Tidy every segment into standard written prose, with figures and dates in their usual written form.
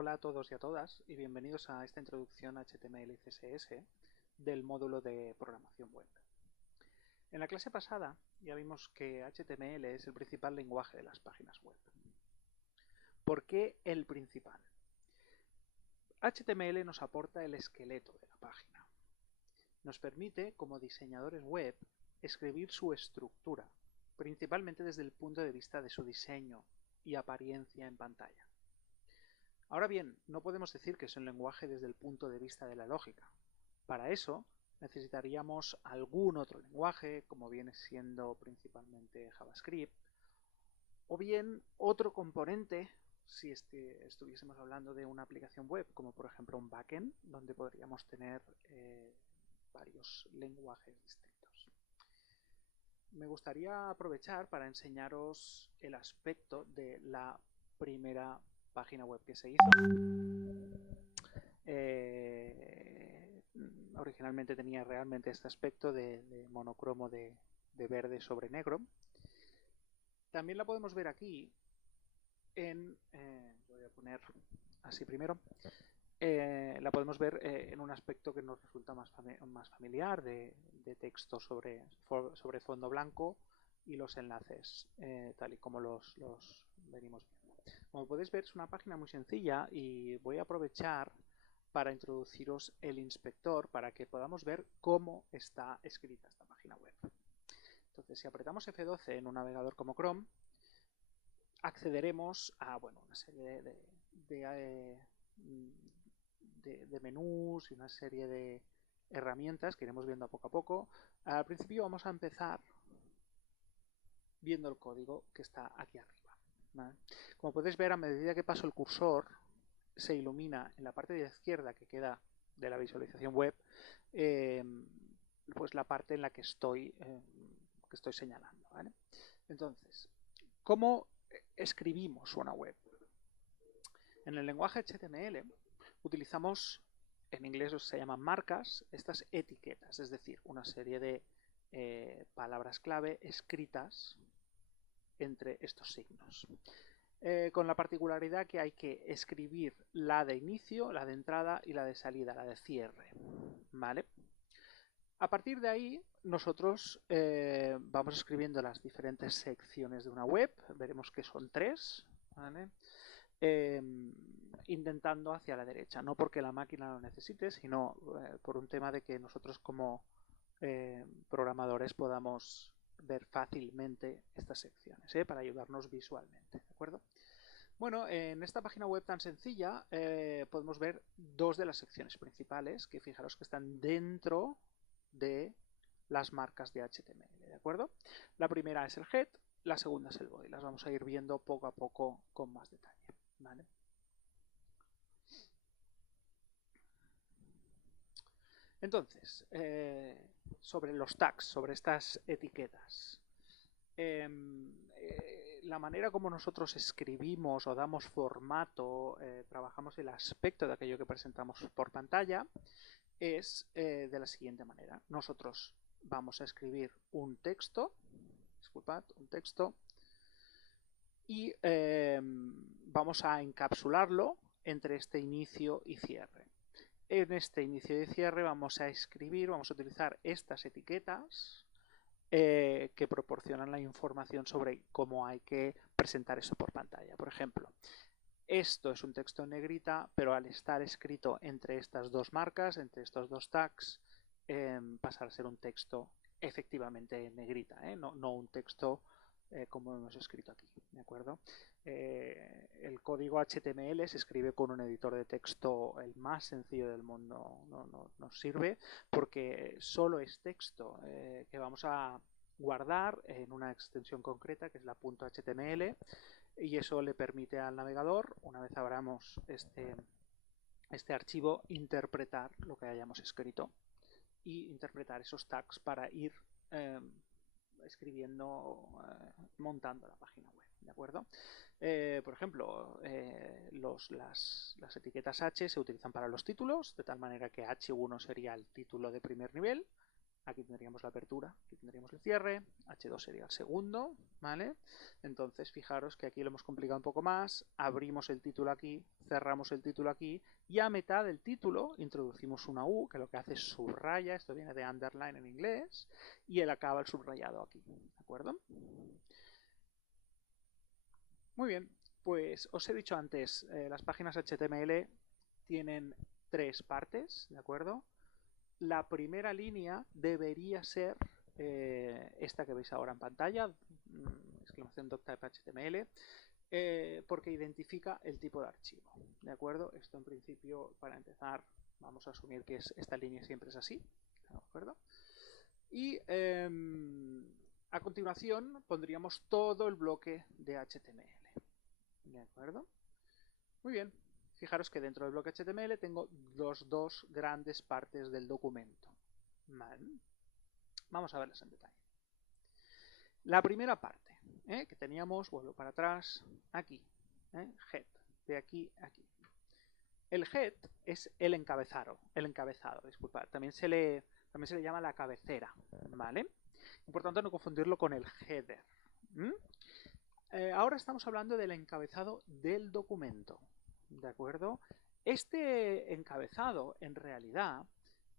Hola a todos y a todas y bienvenidos a esta introducción a HTML y CSS del módulo de programación web. En la clase pasada ya vimos que HTML es el principal lenguaje de las páginas web. ¿Por qué el principal? HTML nos aporta el esqueleto de la página. Nos permite, como diseñadores web, escribir su estructura, principalmente desde el punto de vista de su diseño y apariencia en pantalla. Ahora bien, no podemos decir que es un lenguaje desde el punto de vista de la lógica. Para eso necesitaríamos algún otro lenguaje, como viene siendo principalmente JavaScript, o bien otro componente, si estuviésemos hablando de una aplicación web, como por ejemplo un backend, donde podríamos tener varios lenguajes distintos. Me gustaría aprovechar para enseñaros el aspecto de la primera página web que se hizo. Originalmente tenía realmente este aspecto de monocromo de verde sobre negro. También la podemos ver aquí en, voy a poner así primero, la podemos ver en un aspecto que nos resulta más familiar de texto sobre fondo blanco y los enlaces tal y como los venimos viendo. Como podéis ver, es una página muy sencilla y voy a aprovechar para introduciros el inspector para que podamos ver cómo está escrita esta página web. Entonces, si apretamos F12 en un navegador como Chrome, accederemos a una serie de menús y una serie de herramientas que iremos viendo poco a poco. Al principio vamos a empezar viendo el código que está aquí arriba, ¿vale? Como podéis ver, a medida que paso el cursor, se ilumina en la parte de la izquierda que queda de la visualización web, pues la parte en la que estoy señalando, ¿vale? Entonces, ¿cómo escribimos una web? En el lenguaje HTML utilizamos, en inglés se llaman marcas, estas etiquetas, es decir, una serie de palabras clave escritas entre estos signos. Con la particularidad que hay que escribir la de inicio, la de entrada y la de salida, la de cierre, ¿vale? A partir de ahí, nosotros vamos escribiendo las diferentes secciones de una web, veremos que son 3, ¿vale? Indentando hacia la derecha, no porque la máquina lo necesite, sino por un tema de que nosotros como programadores podamos ver fácilmente estas secciones, para ayudarnos visualmente, ¿de acuerdo? Bueno, en esta página web tan sencilla podemos ver dos de las secciones principales, que fijaros que están dentro de las marcas de HTML, ¿de acuerdo? La primera es el head, la segunda es el body. Las vamos a ir viendo poco a poco con más detalle, ¿vale? Entonces, sobre los tags, sobre estas etiquetas. La manera como nosotros escribimos o damos formato, trabajamos el aspecto de aquello que presentamos por pantalla, es de la siguiente manera. Nosotros vamos a escribir un texto, y vamos a encapsularlo entre este inicio y cierre. En este inicio y cierre vamos a escribir, vamos a utilizar estas etiquetas que proporcionan la información sobre cómo hay que presentar eso por pantalla. Por ejemplo, esto es un texto en negrita, pero al estar escrito entre estas dos marcas, entre estos dos tags, pasará a ser un texto efectivamente en negrita, no un texto como hemos escrito aquí, ¿de acuerdo? El código HTML se escribe con un editor de texto el más sencillo del mundo, no nos sirve porque solo es texto que vamos a guardar en una extensión concreta que es la .html y eso le permite al navegador, una vez abramos este archivo, interpretar lo que hayamos escrito y interpretar esos tags para ir escribiendo, montando la página web, ¿de acuerdo? Por ejemplo, las etiquetas H se utilizan para los títulos, de tal manera que H1 sería el título de primer nivel, Aquí tendríamos la apertura, aquí tendríamos el cierre, H2 sería el segundo, ¿vale? Entonces, fijaros que aquí lo hemos complicado un poco más, abrimos el título aquí, cerramos el título aquí, y a mitad del título introducimos una U, que lo que hace es subraya, esto viene de underline en inglés, y él acaba el subrayado aquí, ¿de acuerdo? Muy bien, pues os he dicho antes, las páginas HTML tienen 3 partes, ¿de acuerdo? La primera línea debería ser esta que veis ahora en pantalla, exclamación doctype HTML, porque identifica el tipo de archivo, ¿de acuerdo? Esto en principio, para empezar, vamos a asumir que esta línea siempre es así, ¿de acuerdo? Y a continuación pondríamos todo el bloque de HTML, ¿de acuerdo? Muy bien. Fijaros que dentro del bloque HTML tengo dos grandes partes del documento. Vale. Vamos a verlas en detalle. La primera parte, que teníamos, vuelvo para atrás, aquí, head, de aquí a aquí. El head es el encabezado, disculpad. También se le llama la cabecera, ¿vale? Importante no confundirlo con el header. Ahora estamos hablando del encabezado del documento, ¿de acuerdo? Este encabezado, en realidad,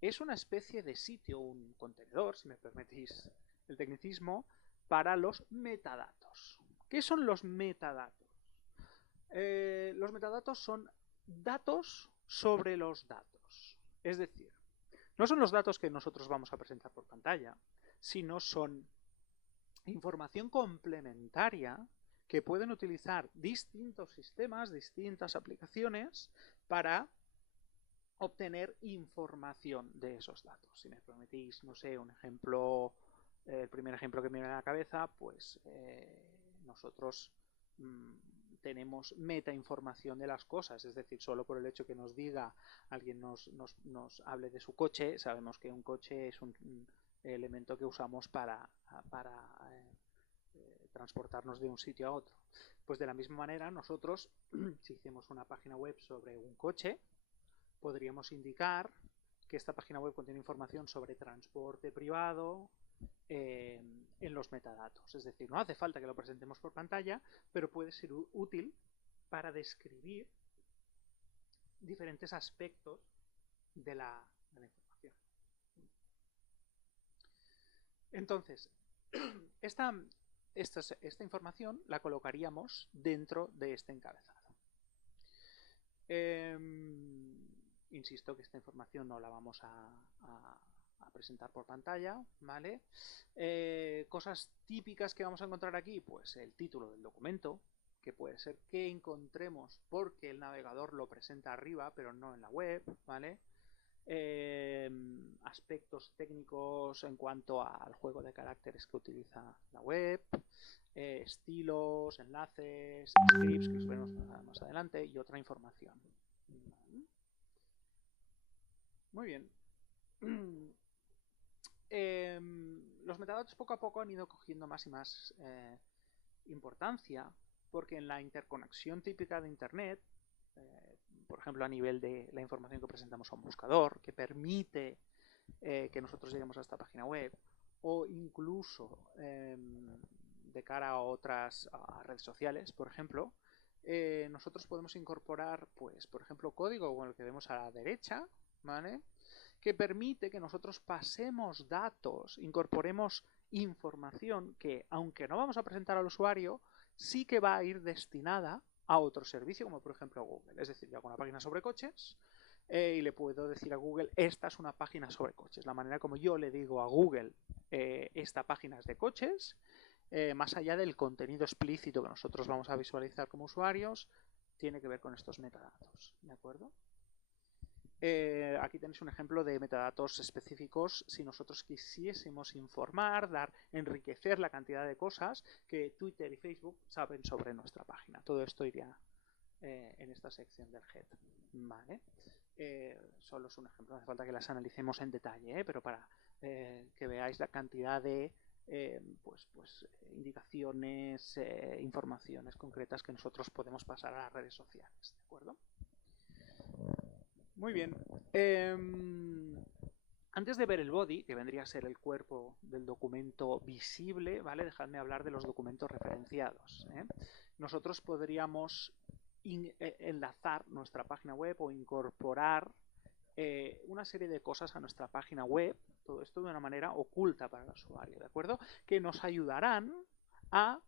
es una especie de sitio, un contenedor, si me permitís el tecnicismo, para los metadatos. ¿Qué son los metadatos? Los metadatos son datos sobre los datos. Es decir, no son los datos que nosotros vamos a presentar por pantalla, sino son información complementaria que pueden utilizar distintos sistemas, distintas aplicaciones para obtener información de esos datos. Si me permitís, no sé, un ejemplo, el primer ejemplo que me viene a la cabeza, pues nosotros tenemos metainformación de las cosas, es decir, solo por el hecho que nos diga, alguien nos hable de su coche, sabemos que un coche es un elemento que usamos para transportarnos de un sitio a otro. Pues de la misma manera, nosotros, si hicimos una página web sobre un coche, podríamos indicar que esta página web contiene información sobre transporte privado en los metadatos. Es decir, no hace falta que lo presentemos por pantalla, pero puede ser útil para describir diferentes aspectos de la información. Entonces, esta información la colocaríamos dentro de este encabezado. Insisto que esta información no la vamos a presentar por pantalla, ¿vale? Cosas típicas que vamos a encontrar aquí, pues el título del documento, que puede ser que encontremos porque el navegador lo presenta arriba, pero no en la web, ¿vale? Aspectos técnicos en cuanto al juego de caracteres que utiliza la web, estilos, enlaces, scripts, que los veremos más adelante, y otra información. Muy bien. Los metadatos poco a poco han ido cogiendo más y más importancia, porque en la interconexión típica de Internet, por ejemplo, a nivel de la información que presentamos a un buscador, que permite que nosotros lleguemos a esta página web, o incluso de cara a otras redes sociales, por ejemplo, nosotros podemos incorporar, pues, por ejemplo, código como el que vemos a la derecha, ¿vale?, que permite que nosotros pasemos datos, incorporemos información que, aunque no vamos a presentar al usuario, sí que va a ir destinada a otro servicio, como por ejemplo Google. Es decir, yo hago una página sobre coches y le puedo decir a Google, esta es una página sobre coches. La manera como yo le digo a Google, esta página es de coches, más allá del contenido explícito que nosotros vamos a visualizar como usuarios, tiene que ver con estos metadatos, ¿de acuerdo? Aquí tenéis un ejemplo de metadatos específicos si nosotros quisiésemos informar, enriquecer la cantidad de cosas que Twitter y Facebook saben sobre nuestra página. Todo esto iría en esta sección del head. ¿Vale? Solo es un ejemplo, no hace falta que las analicemos en detalle, pero para que veáis la cantidad de indicaciones, informaciones concretas que nosotros podemos pasar a las redes sociales. ¿De acuerdo? Muy bien. Antes de ver el body, que vendría a ser el cuerpo del documento visible, ¿vale? Dejadme hablar de los documentos referenciados, ¿eh? Nosotros podríamos enlazar nuestra página web o incorporar una serie de cosas a nuestra página web, todo esto de una manera oculta para el usuario, ¿de acuerdo? Que nos ayudarán a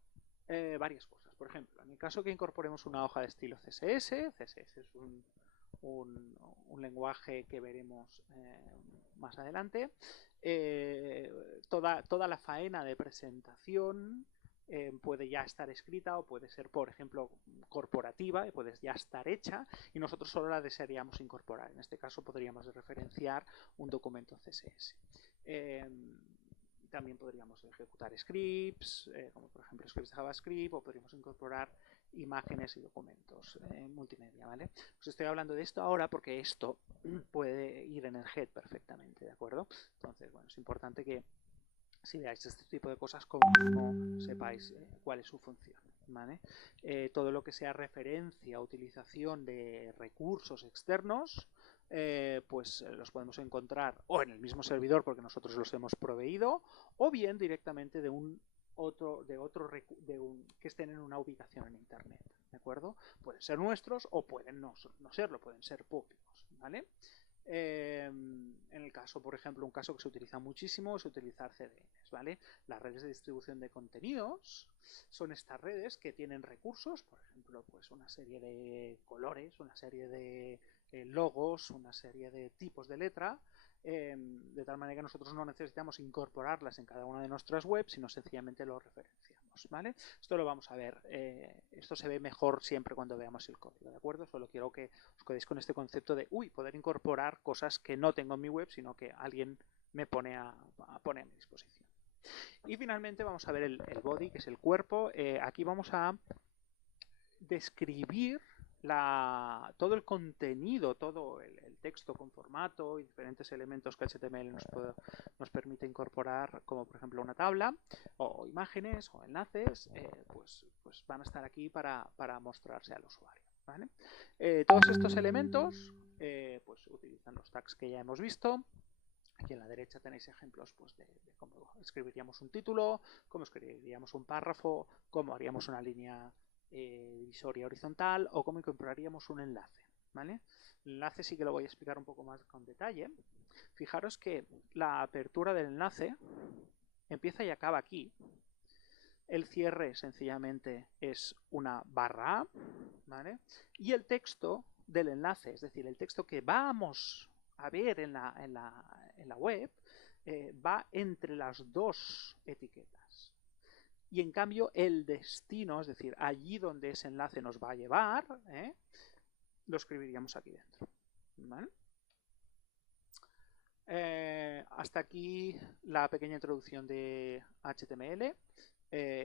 varias cosas. Por ejemplo, en el caso que incorporemos una hoja de estilo CSS, CSS es un lenguaje que veremos más adelante, toda la faena de presentación puede ya estar escrita o puede ser, por ejemplo, corporativa y puede ya estar hecha y nosotros solo la desearíamos incorporar. En este caso podríamos referenciar un documento CSS. También podríamos ejecutar scripts, como por ejemplo scripts de JavaScript, o podríamos incorporar imágenes y documentos multimedia, ¿vale? Os estoy hablando de esto ahora porque esto puede ir en el head perfectamente, ¿de acuerdo? Entonces, bueno, es importante que si veáis este tipo de cosas, como no sepáis cuál es su función, ¿vale? Todo lo que sea referencia o utilización de recursos externos, pues los podemos encontrar o en el mismo servidor porque nosotros los hemos proveído, o bien directamente de que estén en una ubicación en internet, ¿de acuerdo? Pueden ser nuestros o pueden no serlo, pueden ser públicos, ¿vale? En el caso, por ejemplo, un caso que se utiliza muchísimo es utilizar CDNs, ¿vale? Las redes de distribución de contenidos son estas redes que tienen recursos, por ejemplo, pues una serie de colores, una serie de logos, una serie de tipos de letra, de tal manera que nosotros no necesitamos incorporarlas en cada una de nuestras webs, sino sencillamente lo referenciamos, ¿vale? Esto lo vamos a ver, esto se ve mejor siempre cuando veamos el código, ¿de acuerdo? Solo quiero que os quedéis con este concepto de, poder incorporar cosas que no tengo en mi web, sino que alguien me pone a mi disposición. Y finalmente vamos a ver el body, que es el cuerpo. Aquí vamos a describir todo el contenido, todo el texto con formato y diferentes elementos que HTML nos permite incorporar, como por ejemplo una tabla o imágenes o enlaces, pues van a estar aquí para mostrarse al usuario, ¿vale? Todos estos elementos pues utilizan los tags que ya hemos visto. Aquí a la derecha tenéis ejemplos pues, de cómo escribiríamos un título, cómo escribiríamos un párrafo, cómo haríamos una línea divisoria horizontal o cómo incorporaríamos un enlace, ¿vale? El enlace sí que lo voy a explicar un poco más con detalle. Fijaros que la apertura del enlace empieza y acaba aquí. El cierre sencillamente es una barra A, ¿vale? Y el texto del enlace, es decir, el texto que vamos a ver en la web, va entre las dos etiquetas. Y en cambio el destino, es decir, allí donde ese enlace nos va a llevar, lo escribiríamos aquí dentro, ¿vale? Hasta aquí la pequeña introducción de HTML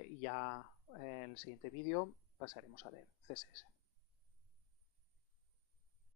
y ya en el siguiente vídeo pasaremos a ver CSS.